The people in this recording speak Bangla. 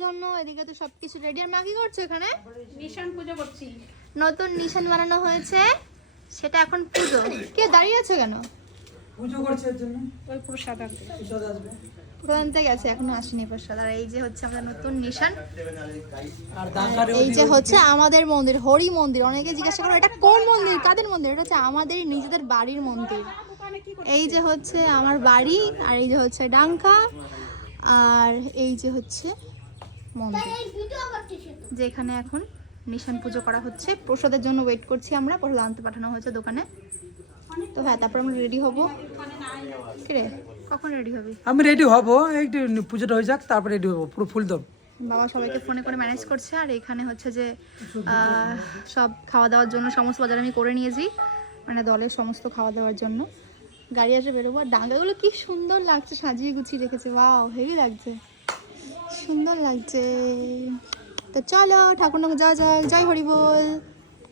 দেওয়ার জন্য। এদিকে তো সবকিছু রেডি। আর মা কি করছো এখানে? নিশান পুজো করছি। নতুন নিশান বানানো হয়েছে, সেটা এখন পুজো। কে দাঁড়িয়ে আছে কেন? পুজো করছে এর জন্য। ওই প্রসাদ আনতে। প্রসাদ আসবে। কোথা থেকে গেছে, এখনো আসেনি প্রসাদ। আর এই যে হচ্ছে আমাদের নতুন নিশান। আর দাঙ্গারে এই যে হচ্ছে আমাদের মন্দির, হরি মন্দির। অনেকে জিজ্ঞাসা করো এটা কোন মন্দির, কাদের মন্দির? এটা হচ্ছে আমাদের নিজেদের বাড়ির মন্দির। এই যে হচ্ছে আমার বাড়ি, আর এই যে হচ্ছে ডাঙ্কা, আর এই যে হচ্ছে মন্দির, যেখানে এখন নিশান পুজো করা হচ্ছে। প্রসাদের জন্য ওয়েট করছি আমরা, প্রসাদ আনতে পাঠানো হয়েছে দোকানে। তো হ্যাঁ, তারপর আমরা রেডি হবো। কিরে, কখন রেডি হবি? আমি রেডি হব, একটু পুজোটা হয়ে যাক তারপর রেডি হব, পুরো ফুল দম। বাবা সবাইকে ফোনে করে ম্যানেজ করছে। আর এখানে হচ্ছে যে সব খাওয়া দাওয়ার জন্য সমস্ত বাজার আমি করে নিয়েছি, মানে দলের সমস্ত খাওয়া দাওয়ার জন্য। গাড়ি আসে বেরোবো। আর ডাঙ্গাগুলো কি সুন্দর লাগছে, সাজিয়ে গুছিয়ে রেখেছে। ওয়াও, হেভি লাগছে, সুন্দর লাগছে। তো চলো ঠাকুর নামে যাওয়া যাক। জয় হরি বল।